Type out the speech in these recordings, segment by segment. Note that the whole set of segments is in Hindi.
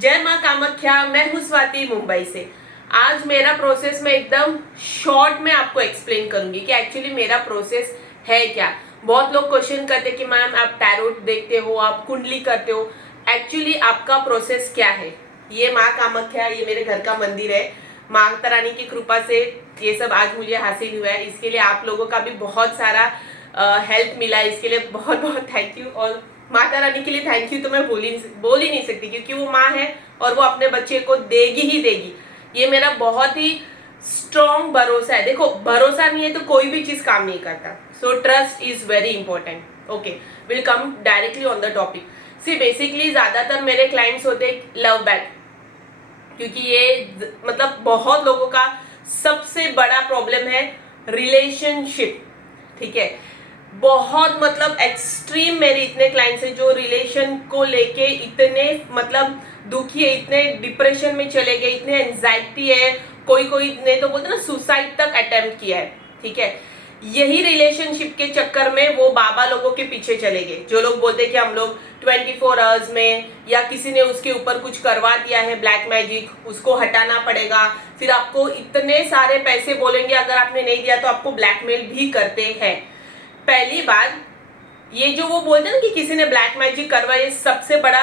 जय माँ कामाख्या। मैं हूँ स्वाति मुंबई से। आज मेरा प्रोसेस मैं एकदम शॉर्ट में आपको एक्सप्लेन करूंगी कि एक्चुअली मेरा प्रोसेस है क्या। बहुत लोग क्वेश्चन करते कि मैम आप टैरोट देखते हो, आप कुंडली करते हो, एक्चुअली आपका प्रोसेस क्या है। ये माँ कामाख्या, ये मेरे घर का मंदिर है। माता रानी की कृपा से ये सब आज मुझे हासिल हुआ है। इसके लिए आप लोगों का भी बहुत सारा हेल्प मिला है, इसके लिए बहुत बहुत थैंक यू। और माता रानी के लिए थैंक यू तो मैं बोल ही नहीं सकती, क्योंकि वो माँ है और वो अपने बच्चे को देगी ही देगी। ये मेरा बहुत ही स्ट्रॉन्ग भरोसा है। देखो, भरोसा नहीं है तो कोई भी चीज काम नहीं करता। So trust is very important. Okay, will come directly on the topic. See basically ज्यादातर मेरे क्लाइंट्स होते लव बैड, क्योंकि ये मतलब बहुत लोगों का सबसे बड़ा प्रॉब्लम है रिलेशनशिप। ठीक है, बहुत मतलब एक्सट्रीम मेरे इतने क्लाइंट्स हैं जो रिलेशन को लेके इतने मतलब दुखी है, इतने डिप्रेशन में चले गए, इतने एंजाइटी है, कोई ने तो बोलते ना सुसाइड तक अटेम्प्ट किया है। ठीक है, यही रिलेशनशिप के चक्कर में वो बाबा लोगों के पीछे चले गए। जो लोग बोलते कि हम लोग 24 आवर्स में, या किसी ने उसके ऊपर कुछ करवा दिया है ब्लैक मैजिक, उसको हटाना पड़ेगा, फिर आपको इतने सारे पैसे बोलेंगे, अगर आपने नहीं दिया तो आपको ब्लैकमेल भी करते हैं। पहली बात, ये जो वो बोलते हैं ना कि किसी ने ब्लैक मैजिक करवा, ये सबसे बड़ा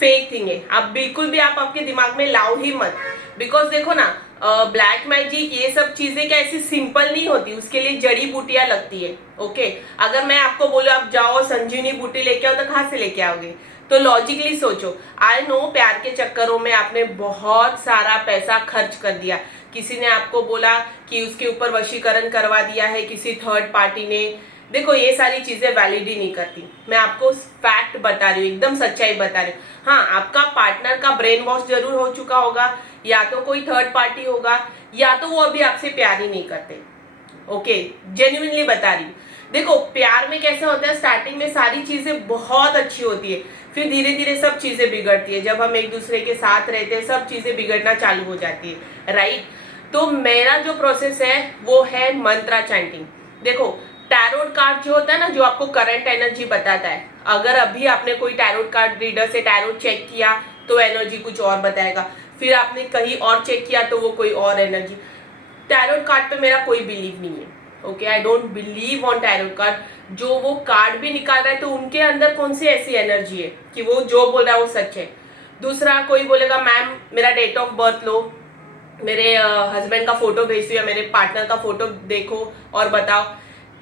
फेक थिंग है। आप बिल्कुल भी आप आपके दिमाग में लाओ ही मत। बिकॉज देखो ना, ब्लैक मैजिक ये सब चीजें क्या ऐसी सिंपल नहीं होती, उसके लिए जड़ी बूटियां लगती है। ओके, अगर मैं आपको बोलूं आप जाओ संजीवनी बूटी लेके आओ, तो कहाँ से लेके आओगे? तो लॉजिकली सोचो। आई नो प्यार के चक्करों में आपने बहुत सारा पैसा खर्च कर दिया। किसी ने आपको बोला कि उसके ऊपर वशीकरण करवा दिया है किसी थर्ड पार्टी ने। देखो, ये सारी चीजें वैलिड ही नहीं करती। मैं आपको फैक्ट बता रही हूँ, एकदम सच्चाई बता रही हूँ। हाँ, आपका पार्टनर का ब्रेन वॉश जरूर हो चुका होगा, या तो कोई थर्ड पार्टी होगा, या तो वो अभी आपसे प्यार ही नहीं करते। ओके, जेन्युइनली बता रही हूँ। देखो, प्यार में कैसा होता है, स्टार्टिंग में सारी चीजें बहुत अच्छी होती है, फिर धीरे धीरे सब चीजें बिगड़ती है। जब हम एक दूसरे के साथ रहते हैं, सब चीजें बिगड़ना चालू हो जाती है, राइट। तो मेरा जो प्रोसेस है वो है मंत्रा चैंटिंग। देखो, टैरोट कार्ड जो होता है ना, जो आपको करंट एनर्जी बताता है, अगर अभी आपने कोई टैरोट कार्ड रीडर से टैरोट चेक किया तो एनर्जी कुछ और बताएगा, फिर आपने कहीं और चेक किया तो वो कोई और एनर्जी। टैरोट कार्ड पे मेरा कोई बिलीव नहीं है। Okay, I don't believe on tarot card. जो वो कार्ड भी निकाल रहा है तो उनके अंदर कौन सी ऐसी एनर्जी है कि वो जो बोल रहा है वो सच है? दूसरा, कोई बोलेगा मैम मेरा डेट ऑफ बर्थ लो, मेरे हस्बैंड का फोटो भेज दो, या मेरे पार्टनर का फोटो देखो और बताओ।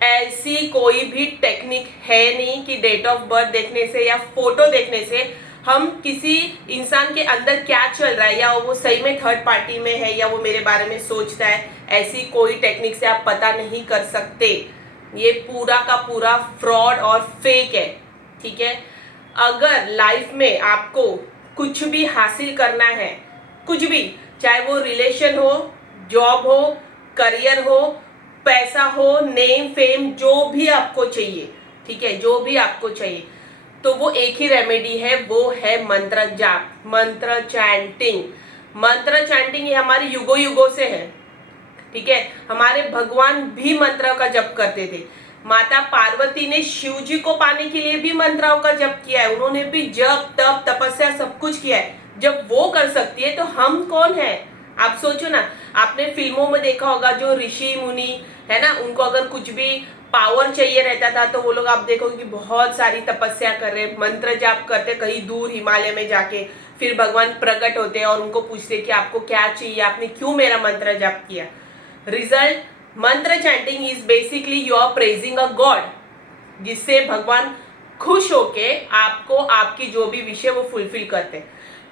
ऐसी कोई भी टेक्निक है नहीं कि डेट ऑफ बर्थ देखने से या फोटो देखने से हम किसी इंसान के अंदर क्या चल रहा है, या वो सही में थर्ड पार्टी में है या वो मेरे बारे में सोचता है, ऐसी कोई टेक्निक से आप पता नहीं कर सकते। ये पूरा का पूरा फ्रॉड और फेक है। ठीक है, अगर लाइफ में आपको कुछ भी हासिल करना है, कुछ भी, चाहे वो रिलेशन हो, जॉब हो, करियर हो, पैसा हो, नेम फेम, जो भी आपको चाहिए, ठीक है, जो भी आपको चाहिए, तो वो एक ही रेमेडी है, वो है मंत्र जाप, मंत्र चैंटिंग। मंत्र चैंटिंग ये हमारे युगों युगों से है। ठीक है, हमारे भगवान भी मंत्रों का जप करते थे। माता पार्वती ने शिव जी को पाने के लिए भी मंत्रों का जप किया है। उन्होंने भी जप तप तपस्या सब कुछ किया है। जब वो कर सकती है तो हम कौन है? आप सोचो ना, आपने फिल्मों में देखा होगा जो ऋषि मुनि है ना, उनको अगर कुछ भी पावर चाहिए रहता था तो वो लोग आप देखोगे कि बहुत सारी तपस्या कर रहे, मंत्र जाप करते कहीं दूर हिमालय में जाके, फिर भगवान प्रकट होते हैं और उनको पूछते कि आपको क्या चाहिए, आपने क्यों मेरा मंत्र जाप किया। रिजल्ट, मंत्र chanting is basically you are praising a god, जिससे भगवान खुश होके आपको आपकी जो भी विषय वो फुलफिल करते हैं।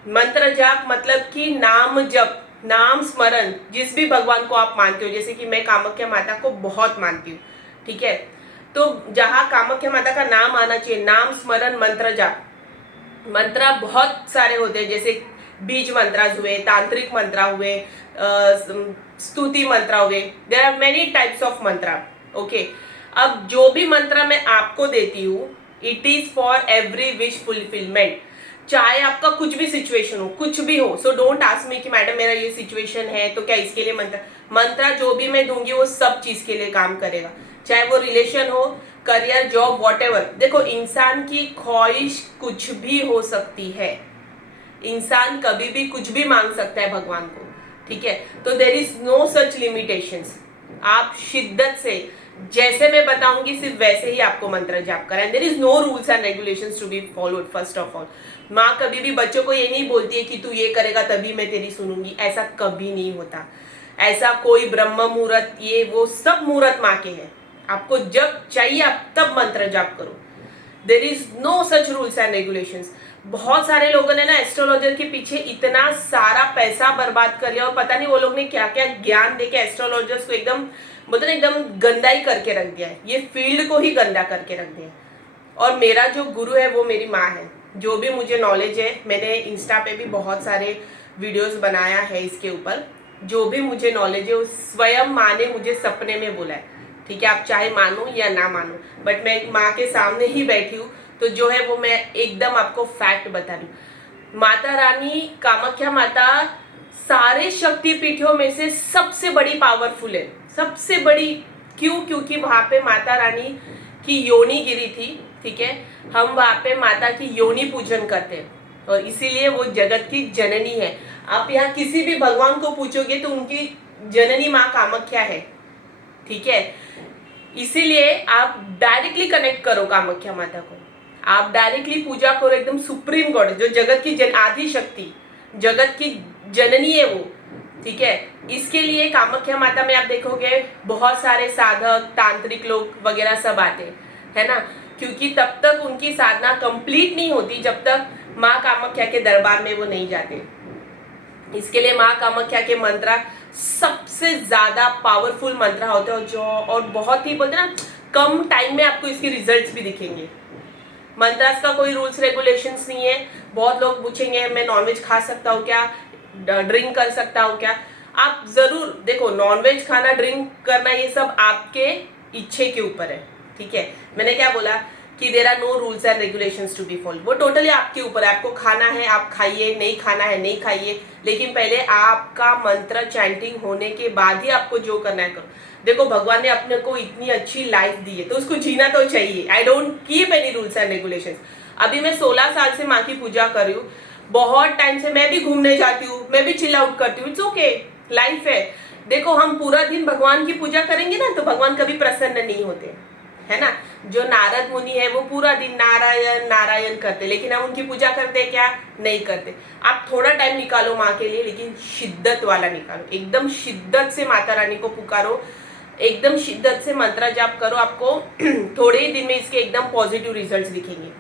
मंत्र जाप मतलब कि नाम जप, नाम स्मरण, जिस भी भगवान को आप मानते हो। जैसे कि मैं कामाख्या माता को बहुत मानती हूँ। ठीक है, तो जहाँ कामाख्या माता का नाम आना चाहिए, नाम स्मरण, मंत्र जाप। मंत्र बहुत सारे होते हैं, जैसे बीज मंत्र हुए, तांत्रिक मंत्र हुए, स्तुति मंत्र हुए। There are many types of mantra. Okay, अब जो भी मंत्र मैं आपको देती हूँ, it is for every wish fulfilment. चाहे आपका कुछ भी सिचुएशन हो, कुछ भी हो, सो डोंट आस्क मी कि मैडम मेरा ये सिचुएशन है तो क्या इसके लिए मंत्र। मंत्र जो भी मैं दूंगी वो सब चीज के लिए काम करेगा, चाहे वो रिलेशन हो, करियर, जॉब, वॉट एवर। देखो, इंसान की ख्वाहिश कुछ भी हो सकती है, इंसान कभी भी कुछ भी मांग सकता है भगवान को, ठीक है। तो there is no such limitations. आप शिद्दत से जैसे मैं बताऊंगी सिर्फ वैसे ही आपको मंत्र जाप करें। There is no rules and regulations to be followed. First of all, माँ कभी भी बच्चों को ये नहीं बोलती है कि तू ये करेगा तभी मैं तेरी सुनूंगी, ऐसा कभी नहीं होता। ऐसा कोई ब्रह्म मुहूर्त ये वो सब मुहूर्त माँ के हैं। आपको जब चाहिए आप तब मंत्र जाप करो। There is no such rules and regulations. बहुत सारे लोगों ने ना एस्ट्रोलॉजर के पीछे इतना सारा पैसा बर्बाद कर लिया और पता नहीं वो लोग ने क्या क्या ज्ञान देके एस्ट्रोलॉजर्स को एकदम बोलते ना एकदम गंदा ही करके रख दिया है। ये फील्ड को ही गंदा करके रख दिया है। और मेरा जो गुरु है वो मेरी माँ है। जो भी मुझे नॉलेज है, मैंने इंस्टा पे भी बहुत सारे वीडियोस बनाया है इसके ऊपर। जो भी मुझे नॉलेज है वो स्वयं माँ ने मुझे सपने में बोला है, ठीक है। आप चाहे मानो या ना मानो, बट मैं एक माँ के सामने ही बैठी हूँ, तो जो है वो मैं एकदम आपको फैक्ट बता रही हूँ। माता रानी कामाख्या माता सारे शक्तिपीठों में से सबसे बड़ी पावरफुल है, सबसे बड़ी। क्यों? क्योंकि वहां पे माता रानी की योनि गिरी थी, ठीक है। हम वहां पे माता की योनि पूजन करते हैं और इसीलिए वो जगत की जननी है। आप यहाँ किसी भी भगवान को पूछोगे तो उनकी जननी माँ कामाख्या है, ठीक है। इसीलिए आप डायरेक्टली कनेक्ट करो कामाख्या माता को, आप डायरेक्टली पूजा करो एकदम सुप्रीम गॉड, जो जगत की आदि शक्ति, जगत की जननी है वो, ठीक है। इसके लिए कामाख्या माता में आप देखोगे बहुत सारे साधक तांत्रिक लोग वगैरह सब आते हैं, है ना। क्योंकि तब तक उनकी साधना कंप्लीट नहीं होती जब तक माँ कामाख्या के दरबार में वो नहीं जाते। इसके लिए माँ कामाख्या के मंत्र सबसे ज्यादा पावरफुल मंत्र होते हैं जो और बहुत ही बोलते ना कम टाइम में आपको इसके रिजल्ट्स भी दिखेंगे। मंत्रास का कोई रूल्स रेगुलेशंस नहीं है। बहुत लोग पूछेंगे मैं नॉनवेज खा सकता हूँ क्या, ड्रिंक कर सकता हूँ क्या? आप जरूर देखो, नॉनवेज खाना ड्रिंक करना ये सब आपके इच्छे के ऊपर है, ठीक है। मैंने क्या बोला कि there are no rules and regulations to be follow, वो टोटली आपके ऊपर है। आपको खाना है आप खाइए, नहीं खाना है नहीं खाइए, लेकिन पहले आपका मंत्र चैंटिंग होने के बाद ही आपको जो करना है करो। देखो भगवान ने अपने को इतनी अच्छी लाइफ दी है तो उसको जीना तो चाहिए। I don't keep any rules and regulations. अभी मैं 16 साल से माँ की पूजा कर रही हूँ, बहुत टाइम से मैं भी घूमने जाती हूँ, मैं भी चिल आउट करती हूँ, इट्स ओके, लाइफ है। देखो हम पूरा दिन भगवान की पूजा करेंगे ना तो भगवान कभी प्रसन्न नहीं होते, है ना। जो नारद मुनि है वो पूरा दिन नारायण नारायण करते, लेकिन हम उनकी पूजा करते क्या? नहीं करते। आप थोड़ा टाइम निकालो माँ के लिए, लेकिन शिद्दत वाला निकालो, एकदम शिद्दत से माता रानी को पुकारो, एकदम शिद्दत से मंत्र जाप करो। आपको थोड़े ही दिन में इसके एकदम पॉजिटिव रिजल्ट्स दिखेंगे।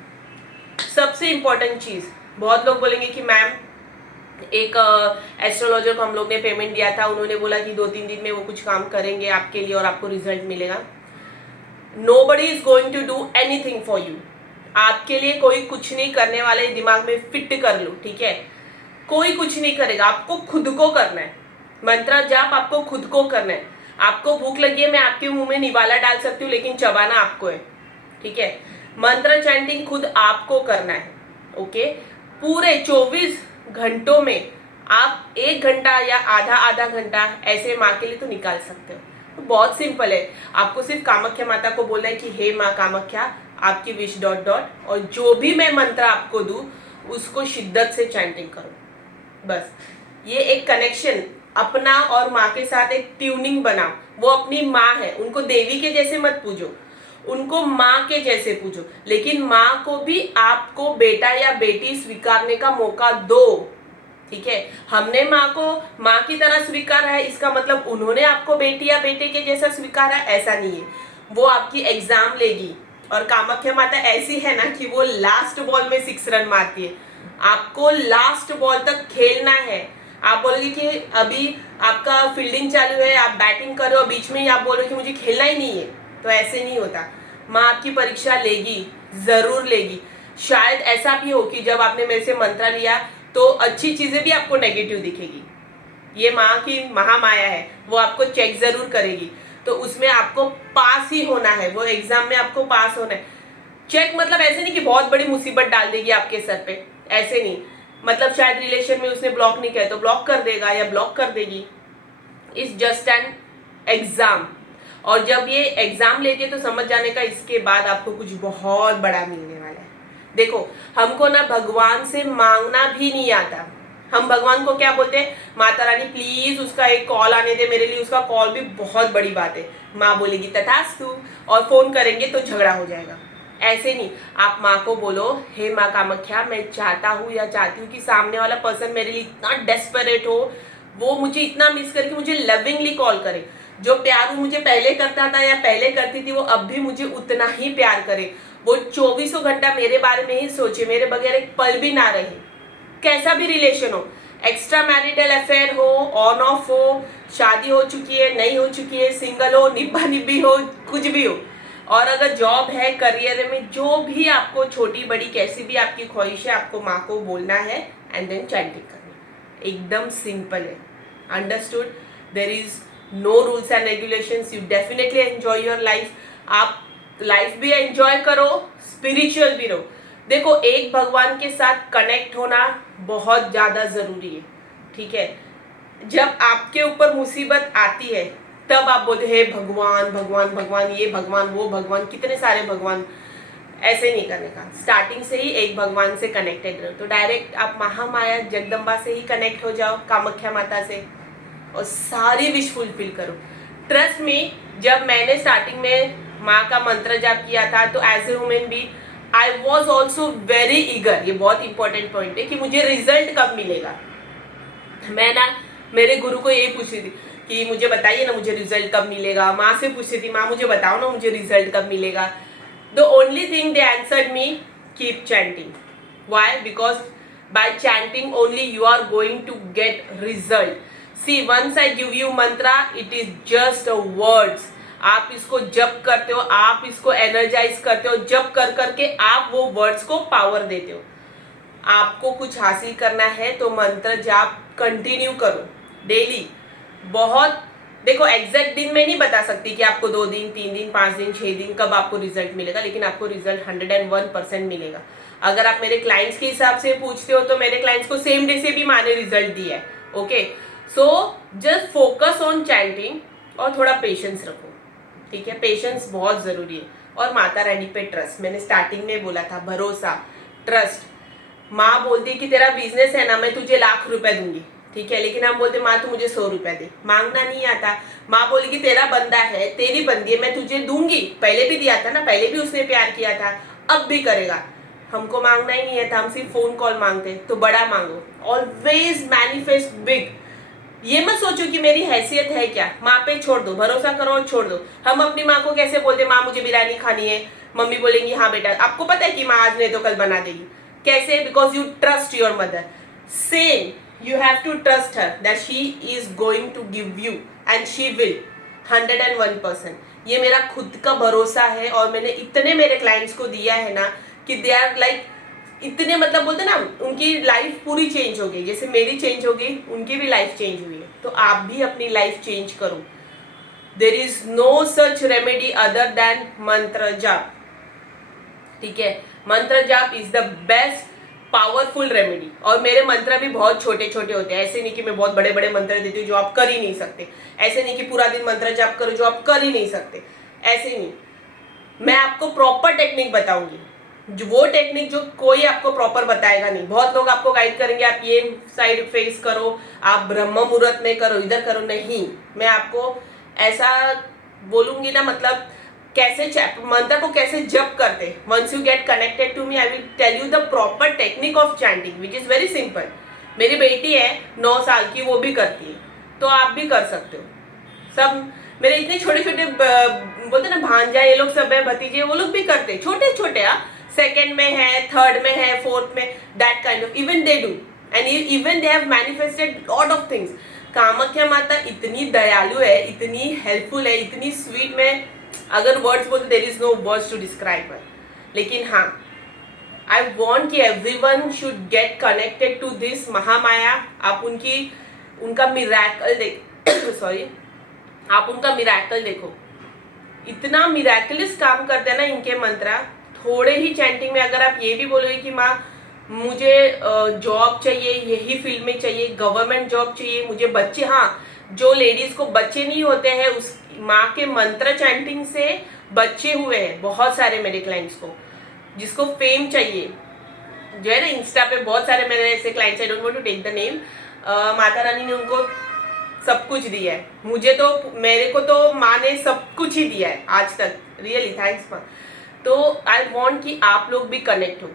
सबसे इंपॉर्टेंट चीज, बहुत लोग बोलेंगे कि मैम एक एस्ट्रोलॉजर को हम लोग ने पेमेंट दिया था, उन्होंने बोला कि 2-3 दिन में वो कुछ काम करेंगे आपके लिए और आपको रिजल्ट मिलेगा। Nobody is going to do anything for you। आपके लिए कोई कुछ नहीं करने वाले, दिमाग में फिट कर लो, ठीक है। कोई कुछ नहीं करेगा, आपको खुद को करना है। मंत्र जाप आपको खुद को करना है। आपको भूख लगी है, मैं आपके मुंह में निवाला डाल सकती हूँ, लेकिन चबाना आपको है, ठीक है। मंत्र चैंटिंग खुद आपको करना है, ओके। पूरे 24 घंटों में आप 1 घंटा या आधा घंटा ऐसे माँ के लिए तो निकाल सकते हो। तो बहुत सिंपल है, आपको सिर्फ कामाख्या माता को बोलना है कि हे माँ कामाख्या आपकी विश ... और जो भी मैं मंत्र आपको दूं उसको शिद्दत से चैंटिंग करो, बस। ये एक कनेक्शन अपना और माँ के साथ एक ट्यूनिंग बनाओ। वो अपनी माँ है, उनको देवी के जैसे मत पूजो, उनको माँ के जैसे पूजो, लेकिन माँ को भी आपको बेटा या बेटी स्वीकारने का मौका दो, ठीक है। हमने माँ को माँ की तरह स्वीकारा है, इसका मतलब उन्होंने आपको बेटी या बेटे के जैसा स्वीकारा, ऐसा नहीं है। वो आपकी एग्जाम लेगी और कामाख्या माता ऐसी है ना कि वो लास्ट बॉल में 6 रन मारती है। आपको लास्ट बॉल तक खेलना है। आप बोलोगे कि अभी आपका फील्डिंग चालू है, आप बैटिंग कर रहे हो, बीच में ही आप बोल रहे हो कि मुझे खेलना ही नहीं है, तो ऐसे नहीं होता। माँ आपकी परीक्षा लेगी, जरूर लेगी। शायद ऐसा भी हो कि जब आपने मेरे से मंत्र लिया तो अच्छी चीजें भी आपको नेगेटिव दिखेगी। ये माँ की महामाया है, वो आपको चेक जरूर करेगी, तो उसमें आपको पास ही होना है। वो एग्जाम में आपको पास होना है। चेक मतलब ऐसे नहीं कि बहुत बड़ी मुसीबत डाल देगी आपके सर पे, ऐसे नहीं। मतलब शायद रिलेशन में उसने ब्लॉक नहीं किया तो ब्लॉक कर देगा या ब्लॉक कर देगी। It's just an exam. और जब ये एग्जाम लेती है तो समझ जाने का इसके बाद आपको कुछ बहुत बड़ा मिलने वाला है, देखो, हमको ना भगवान से मांगना भी नहीं आता। हम भगवान को क्या बोलते हैं, माता रानी प्लीज उसका एक कॉल आने दे मेरे लिए। उसका कॉल भी बहुत बड़ी बात है, माँ बोलेगी तथास्तु, और फोन करेंगे तो झगड़ा हो जाएगा। ऐसे नहीं, आप माँ को बोलो, हे माँ कामाख्या, मैं चाहता हूँ या चाहती हूँ कि सामने वाला पर्सन मेरे लिए इतना डेस्परेट हो, वो मुझे इतना मिस करके मुझे लविंगली कॉल करे। जो प्यार वो मुझे पहले करता था या पहले करती थी, वो अब भी मुझे उतना ही प्यार करे। वो 24 घंटा मेरे बारे में ही सोचे, मेरे बगैर एक पल भी ना रहे। कैसा भी रिलेशन हो, एक्स्ट्रा मैरिटल अफेयर हो, ऑन ऑफ हो, शादी हो चुकी है नहीं हो चुकी है, सिंगल हो, निब्बा निब्बी हो, कुछ भी हो, और अगर जॉब है, करियर में, जो भी आपको छोटी बड़ी कैसी भी आपकी ख्वाहिश है, आपको माँ को बोलना है एंड देन चैंटिंग करनी। एकदम सिंपल है, understood. There is no rules and regulations, you definitely enjoy your life. आप लाइफ भी एंजॉय करो, स्पिरिचुअल भी रहो। देखो, एक भगवान के साथ कनेक्ट होना बहुत ज्यादा जरूरी है, ठीक है। जब आपके ऊपर मुसीबत आती है तब आप बोलते हे भगवान भगवान भगवान, ये भगवान वो भगवान, कितने सारे भगवान। ऐसे नहीं करने का, स्टार्टिंग से ही एक भगवान से कनेक्टेड रहो। तो डायरेक्ट आप महामाया जगदम्बा से ही कनेक्ट हो जाओ, कामाख्या माता से, और सारी विश फुलफिल करो। ट्रस्ट में, जब मैंने स्टार्टिंग में माँ का मंत्र जाप किया था, तो as a human be I was also very eager. ये बहुत इंपॉर्टेंट पॉइंट है कि मुझे रिजल्ट कब मिलेगा। मैं ना मेरे गुरु को यही पूछ रही थी कि मुझे बताइए ना मुझे रिजल्ट कब मिलेगा। माँ से पूछ रही थी, माँ मुझे बताओ ना मुझे रिजल्ट कब मिलेगा। The only thing they answered me, keep chanting. Why? Because by chanting only you are going to get result. See, once I give you mantra, it is just a words. आप इसको जप करते हो, आप इसको एनर्जाइज करते हो, जप कर करके आप वो वर्ड्स को पावर देते हो। आपको कुछ हासिल करना है तो मंत्र जाप कंटिन्यू करो डेली। बहुत, देखो एग्जैक्ट दिन में नहीं बता सकती कि आपको 2 दिन 3 दिन 5 दिन 6 दिन कब आपको रिजल्ट मिलेगा, लेकिन आपको रिजल्ट 101% मिलेगा। अगर आप मेरे क्लाइंट्स के हिसाब से पूछते हो तो मेरे क्लाइंट्स को सेम डे से भी मैंने रिजल्ट दिया है। Okay, so just focus on chanting और थोड़ा पेशेंस रखो, ठीक है। पेशेंस बहुत जरूरी है, और माता रानी पे ट्रस्ट। मैंने स्टार्टिंग में बोला था, भरोसा, ट्रस्ट। माँ बोलती कि तेरा बिजनेस है ना, मैं तुझे ₹1,00,000 दूंगी, ठीक है, लेकिन हम बोलते माँ तू मुझे ₹100 दे। मांगना नहीं आता। माँ बोली कि तेरा बंदा है, तेरी बंदी है, मैं तुझे दूंगी। पहले भी दिया था ना, पहले भी उसने प्यार किया था, अब भी करेगा। हमको मांगना ही नहीं है था, हम सिर्फ फोन कॉल मांगते। तो बड़ा मांगो, ऑलवेज मैनिफेस्ट बिग। ये मत सोचो कि मेरी हैसियत है क्या, माँ पे छोड़ दो, भरोसा करो और छोड़ दो। हम अपनी माँ को कैसे बोलते, माँ मुझे बिरयानी खानी है, मम्मी बोलेंगी हाँ बेटा। आपको पता है कि माँ आज नहीं तो कल बना देगी। कैसे? Because you trust your mother. Same, you have to trust her that she is going to give you and she will 101%। ये मेरा खुद का भरोसा है, और मैंने इतने मेरे क्लाइंट्स को दिया है ना कि दे आर लाइक इतने, मतलब बोलते ना, उनकी लाइफ पूरी चेंज हो गई। जैसे मेरी चेंज हो गई, उनकी भी लाइफ चेंज हुई है। तो आप भी अपनी लाइफ चेंज करो। There is no such remedy other than mantra jaap, ठीक है। Mantra jaap is the best powerful remedy. और मेरे मंत्र भी बहुत छोटे छोटे होते हैं। ऐसे नहीं कि मैं बहुत बड़े बड़े मंत्र देती हूँ जो आप कर ही नहीं सकते। ऐसे नहीं कि पूरा दिन मंत्र जाप करो जो आप कर ही नहीं सकते। ऐसे नहीं, मैं आपको प्रॉपर टेक्निक बताऊंगी, जो वो टेक्निक जो कोई आपको प्रॉपर बताएगा नहीं। बहुत लोग आपको गाइड करेंगे, आप ये साइड फेस करो, आप ब्रह्म मुहूर्त में करो, इधर करो। नहीं, मैं आपको ऐसा बोलूंगी ना, मतलब कैसे मंत्र को कैसे जप करते। Once you get connected to me, I will tell you the proper technique of chanting which is very simple. मेरी बेटी है 9 साल की, वो भी करती है, तो आप भी कर सकते हो। सब मेरे इतने छोटे छोटे बोलते ना भांजा, ये लोग सब है, भतीजे, वो लोग भी करते, छोटे छोटे। सेकेंड में है, थर्ड में है, फोर्थ में, that kind of, even they do, and even they have manifested lot of things. Kamakhya माता इतनी दयालु है, इतनी हेल्पफुल है, इतनी स्वीट। में अगर वर्ड्स बोलते, there is no words to describe her. लेकिन हाँ, आई वॉन्ट कि everyone should get connected to this Mahamaya. आप उनका मिरेकल देख सॉरी आप उनका मिरेकल देखो। इतना मिरेकलस काम करते हैं ना इनके मंत्र। थोड़े ही चैंटिंग में अगर आप ये भी बोलोगे कि माँ मुझे जॉब चाहिए, यही फील्ड में चाहिए, गवर्नमेंट जॉब चाहिए, मुझे बच्चे, हाँ, जो लेडीज को बच्चे नहीं होते हैं, उस माँ के मंत्र चैंटिंग से बच्चे हुए हैं बहुत सारे मेरे क्लाइंट्स को। जिसको फेम चाहिए, जो है ना इंस्टा पे बहुत सारे मेरे ऐसे clients, I don't want to take the name, Mata Rani ने उनको सब कुछ दिया है। मुझे तो, मेरे को तो माँ ने सब कुछ ही दिया है आज तक, रियली थैंक्स माँ। तो आई वांट कि आप लोग भी कनेक्ट हो,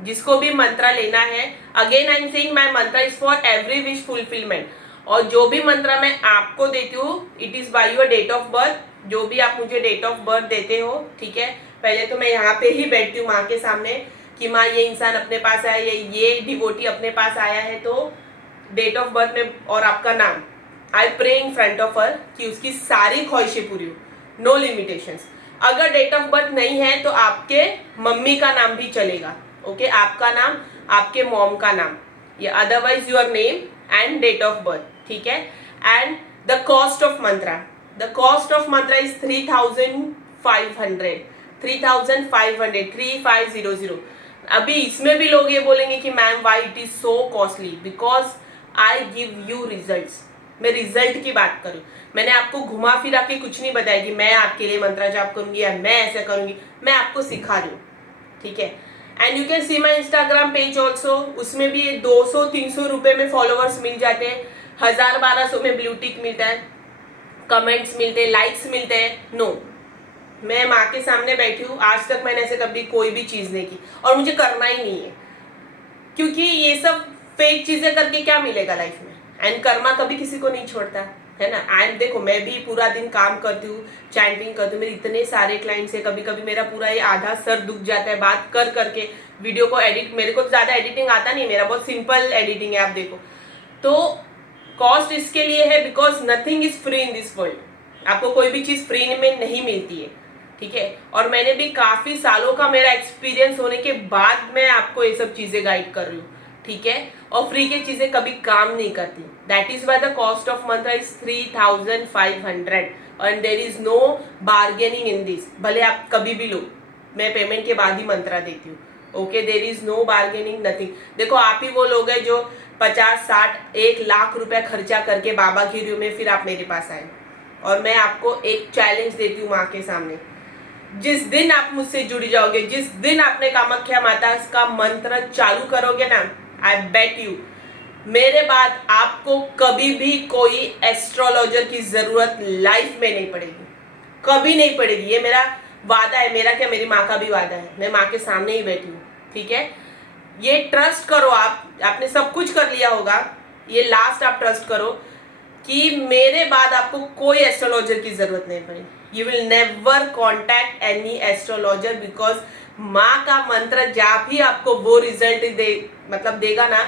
जिसको भी मंत्रा लेना है। Again I am saying my mantra is for every wish fulfilment, और जो भी मंत्रा मैं आपको देती हूँ it is by your date of birth, जो भी आप मुझे डेट ऑफ बर्थ देते हो, ठीक है। पहले तो मैं यहाँ पे ही बैठती हूँ माँ के सामने कि माँ ये इंसान अपने पास आया, ये डिवोटी अपने पास आया है, तो डेट ऑफ बर्थ में और आपका नाम, I pray in front of her कि उसकी सारी ख्वाहिशें पूरी हो, नो लिमिटेशंस। अगर डेट ऑफ बर्थ नहीं है तो आपके मम्मी का नाम भी चलेगा, ओके, आपका नाम, आपके मॉम का नाम, या otherwise your name and date of birth, ठीक है। And the cost of mantra, the cost of mantra is 3,500, 3500। अभी इसमें भी लोग ये बोलेंगे कि ma'am why it is so costly, because I give you results. मैं रिजल्ट की बात करूँ, मैंने आपको घुमा फिरा के कुछ नहीं बताया कि मैं आपके लिए मंत्रा जाप करूंगी या मैं ऐसा करूंगी, मैं आपको सिखा रही हूँ, ठीक है। And you can see my Instagram page also, उसमें भी 200-300 रुपए में फॉलोअर्स मिल जाते हैं, 1000-1200 में ब्लू टिक मिलता है, कमेंट्स मिलते हैं, लाइक्स मिलते हैं। नो, मैं माँ के सामने बैठी हूँ, आज तक मैंने ऐसे कभी कोई भी चीज़ नहीं की, और मुझे करना ही नहीं है, क्योंकि ये सब फेक चीज़ें करके क्या मिलेगा लाइफ में। एंड कर्मा कभी किसी को नहीं छोड़ता है ना। एंड देखो, मैं भी पूरा दिन काम करती हूँ, चैंटिंग करती हूँ, मेरे इतने सारे क्लाइंट्स हैं, कभी कभी मेरा पूरा ये आधा सर दुख जाता है बात कर करके, वीडियो को एडिट, मेरे को ज़्यादा एडिटिंग आता नहीं, मेरा बहुत सिंपल एडिटिंग है, आप देखो। तो कॉस्ट इसके लिए है because nothing is free in this world, आपको कोई भी चीज़ फ्री में नहीं मिलती है, ठीक है। और मैंने भी काफ़ी सालों का मेरा एक्सपीरियंस होने के बाद मैं आपको ये सब चीज़ें गाइड कर रही हूँ, ठीक है। और फ्री की चीजें कभी काम नहीं करती, that is why the cost of mantra is 3,500 and there is no bargaining in this. भले आप कभी भी लो, मैं पेमेंट के बाद ही मंत्रा देती हूँ, okay, there is no bargaining, nothing. देखो, आप ही वो लोग हैं जो 50-60-1 लाख रुपया खर्चा करके बाबा की रू में फिर आप मेरे पास आए, और मैं आपको एक चैलेंज देती हूँ माँ के सामने, जिस दिन आप मुझसे जुड़ जाओगे, जिस दिन आपने कामाख्या माता का मंत्र चालू करोगे ना, आई बेट यू, मेरे बाद आपको कभी भी कोई एस्ट्रोलॉजर की जरूरत लाइफ में नहीं पड़ेगी, कभी नहीं पड़ेगी। ये मेरा वादा है, मेरा क्या, मेरी माँ का भी वादा है, मैं माँ के सामने ही बैठी हूँ, ठीक है। ये ट्रस्ट करो, आपने सब कुछ कर लिया होगा, ये लास्ट आप ट्रस्ट करो कि मेरे बाद आपको कोई एस्ट्रोलॉजर की जरूरत नहीं पड़ेगी। You will never contact any astrologer, because माँ का मंत्र जाप ही आपको वो रिजल्ट देगा ना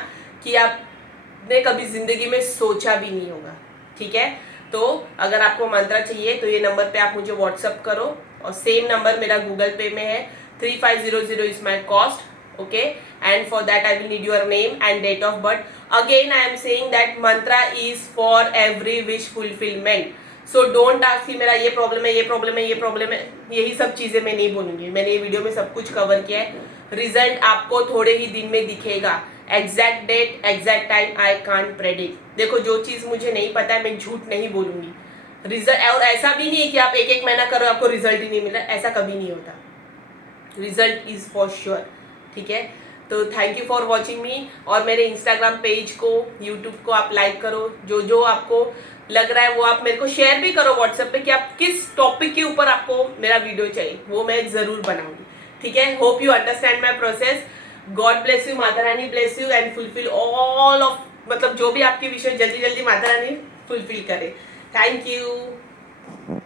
कि आपने कभी जिंदगी में सोचा भी नहीं होगा, ठीक है। तो अगर आपको मंत्र चाहिए तो ये नंबर पे आप मुझे व्हाट्सअप करो, और सेम नंबर मेरा गूगल पे में है, 3500 is my cost, okay, and for that I will need your name and date of birth. Again I am saying that mantra is for every wish fulfillment, so don't ask कि मेरा ये प्रॉब्लम है, ये प्रॉब्लम है, ये प्रॉब्लम है, यही सब चीज़ें मैं नहीं बोलूँगी। मैंने ये वीडियो में सब कुछ कवर किया है, रिजल्ट आपको थोड़े ही दिन में दिखेगा, exact date exact time I can't predict. देखो, जो चीज़ मुझे नहीं पता है मैं झूठ नहीं बोलूँगी, रिजल्ट, और ऐसा भी नहीं है कि आप एक महीना करो आपको रिजल्ट ही नहीं मिल रहा, ऐसा कभी नहीं होता, रिजल्ट इज फॉर श्योर, ठीक है। तो थैंक यू फॉर वॉचिंग मी, और मेरे इंस्टाग्राम पेज को, यूट्यूब को आप लाइक करो, जो जो आपको लग रहा है वो आप मेरे को शेयर भी करो व्हाट्सएप पे कि आप किस टॉपिक के ऊपर आपको मेरा वीडियो चाहिए, वो मैं ज़रूर बनाऊंगी, ठीक है। Hope you understand my process. God bless you, Mata Rani bless you and fulfil all of, जो भी आपकी विषय जल्दी जल्दी माता रानी फुलफिल करे। Thank you.